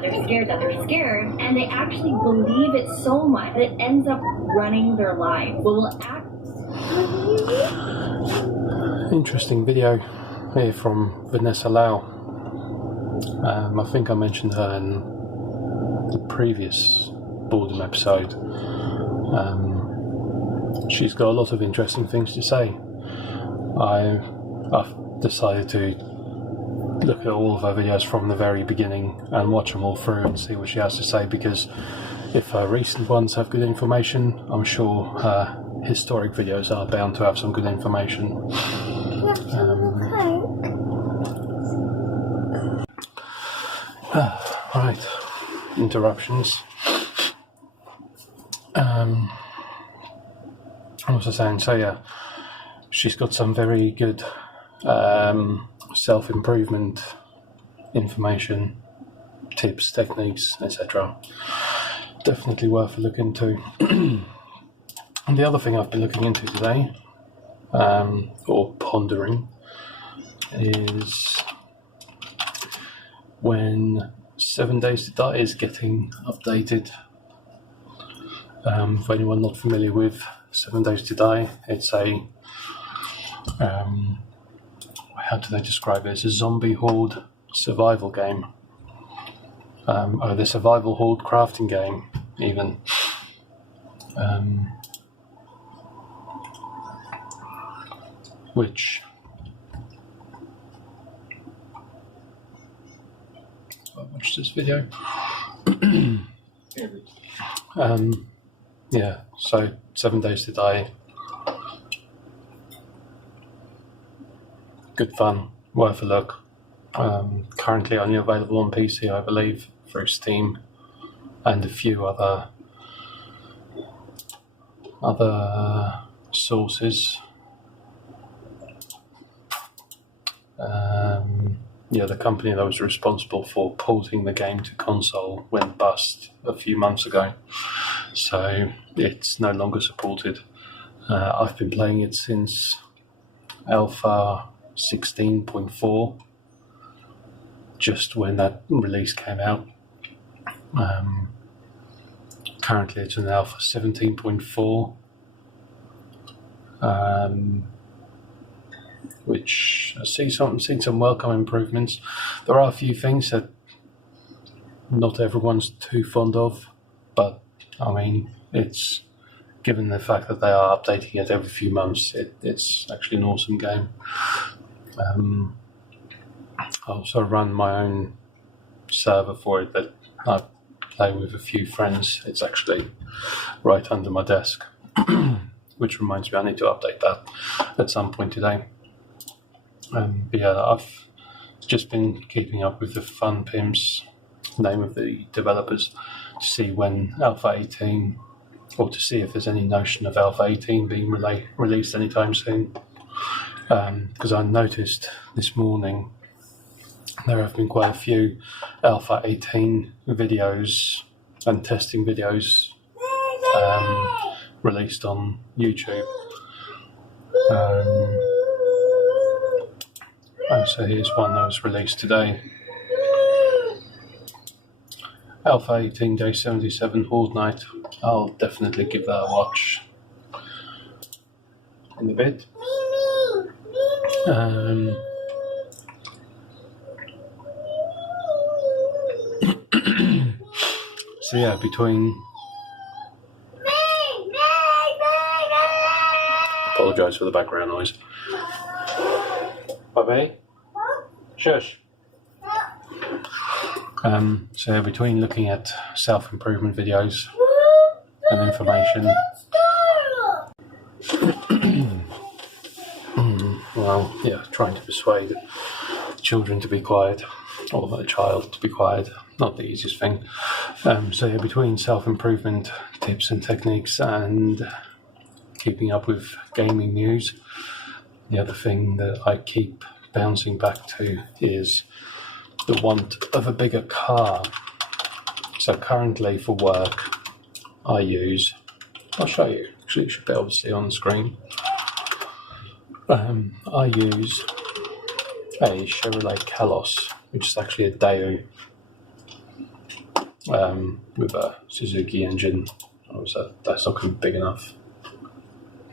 that they're scared, and they actually believe it so much that it ends up running their lives. Interesting video here from Vanessa Lau. I think I mentioned her in the previous Boredom episode. She's got a lot of interesting things to say. I've decided to look at all of her videos from the very beginning and watch them all through and see what she has to say, because if her recent ones have good information, I'm sure her historic videos are bound to have some good information. Right, interruptions. What was I saying? So yeah, she's got some very good self-improvement information, tips, techniques, etc. Definitely worth a look into. And the other thing I've been looking into today, or pondering, is when 7 Days to Die is getting updated. For anyone not familiar with 7 Days to Die, it's a how do they describe it? It's a zombie horde survival game, or the survival horde crafting game even. Which I watched this video. Yeah, so 7 Days to Die. Good fun, worth a look. Currently only available on PC, I believe, through Steam and a few other sources. Yeah, the company that was responsible for porting the game to console went bust a few months ago, so it's no longer supported. I've been playing it since Alpha 16.4, just when that release came out. Currently it's in Alpha 17.4, which I seen some welcome improvements. There are a few things that not everyone's too fond of, but I mean, it's given the fact that they are updating it every few months, it's actually an awesome game. I also run my own server for it that I play with a few friends. It's actually right under my desk, which reminds me I need to update that at some point today. But yeah, I've just been keeping up with the Fun Pimps, name of the developers, to see when Alpha 18, or to see if there's any notion of Alpha 18 being released anytime soon. Because I noticed this morning there have been quite a few Alpha 18 videos and testing videos released on YouTube. So here's one that was released today. Alpha 18 Day 77 Horde Night. I'll definitely give that a watch in a bit. So yeah, between... Apologise for the background noise. Bobby? Shush. So between looking at self-improvement videos and information, well, yeah, trying to persuade children to be quiet, or a child to be quiet, not the easiest thing. So yeah, between self-improvement tips and techniques and keeping up with gaming news, the other thing that I keep bouncing back to is the want of a bigger car. So currently for work, I'll show you, actually you should be able to see on the screen. I use a Chevrolet Kalos, which is actually a Daewoo. with a Suzuki engine. So that's not going to be big enough.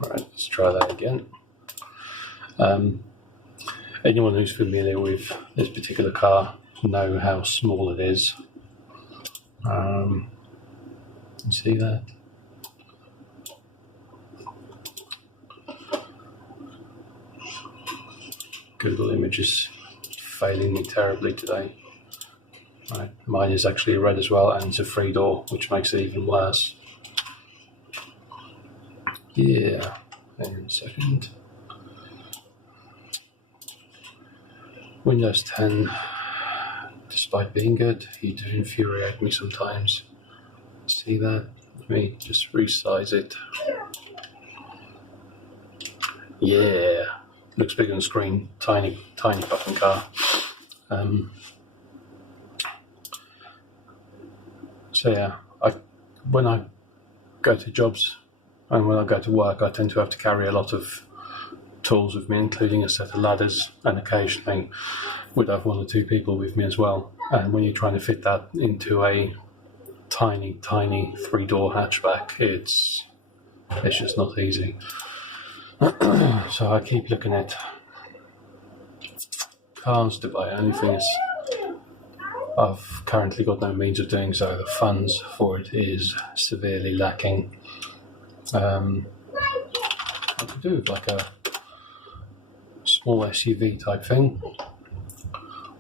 All right, let's try that again. Anyone who's familiar with this particular car know how small it is. You see that? Google Images failing me terribly today. Right, mine is actually red as well, and it's a 3-door, which makes it even worse. Yeah, hang on a second. Windows 10, despite being good, he do infuriate me sometimes. See that? Let me just resize it. Yeah, looks big on the screen. Tiny fucking car. So yeah, when I go to jobs and when I go to work, I tend to have to carry a lot of tools with me, including a set of ladders, and occasionally would have 1 or 2 people with me as well. And when you're trying to fit that into a tiny 3-door hatchback, it's just not easy. So I keep looking at cars to buy. Only thing is, I've currently got no means of doing so. The funds for it is severely lacking. I could do like a small SUV type thing.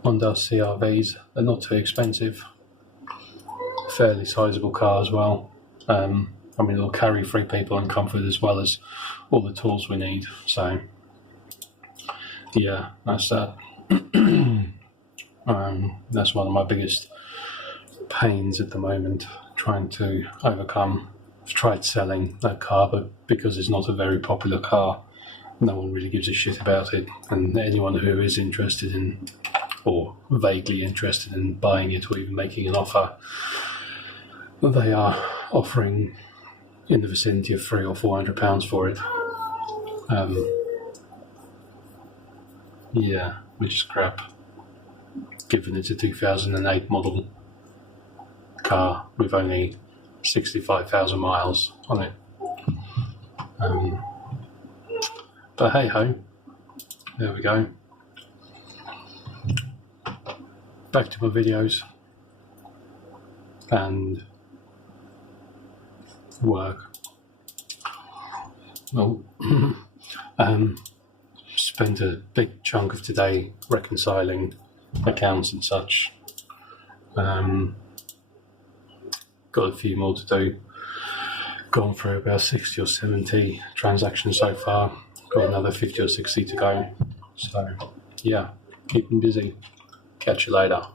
Honda CRVs, they're not too expensive. Fairly sizable car as well. I mean, it'll carry 3 people in comfort as well as all the tools we need. So, yeah, that's that. That's one of my biggest pains at the moment, trying to overcome. I've tried selling that car, but because it's not a very popular car, no one really gives a shit about it. And anyone who is interested in, or vaguely interested in buying it, or even making an offer, they are offering in the vicinity of £300 or £400 for it. Yeah, which is crap, given it's a 2008 model car with only 65,000 miles on it. But hey ho, there we go. Back to my videos and work. Well, spent a big chunk of today reconciling accounts and such. Got a few more to do. Gone through about 60 or 70 transactions so far. Got another 50 or 60 to go. So, yeah, keeping busy. Catch you later.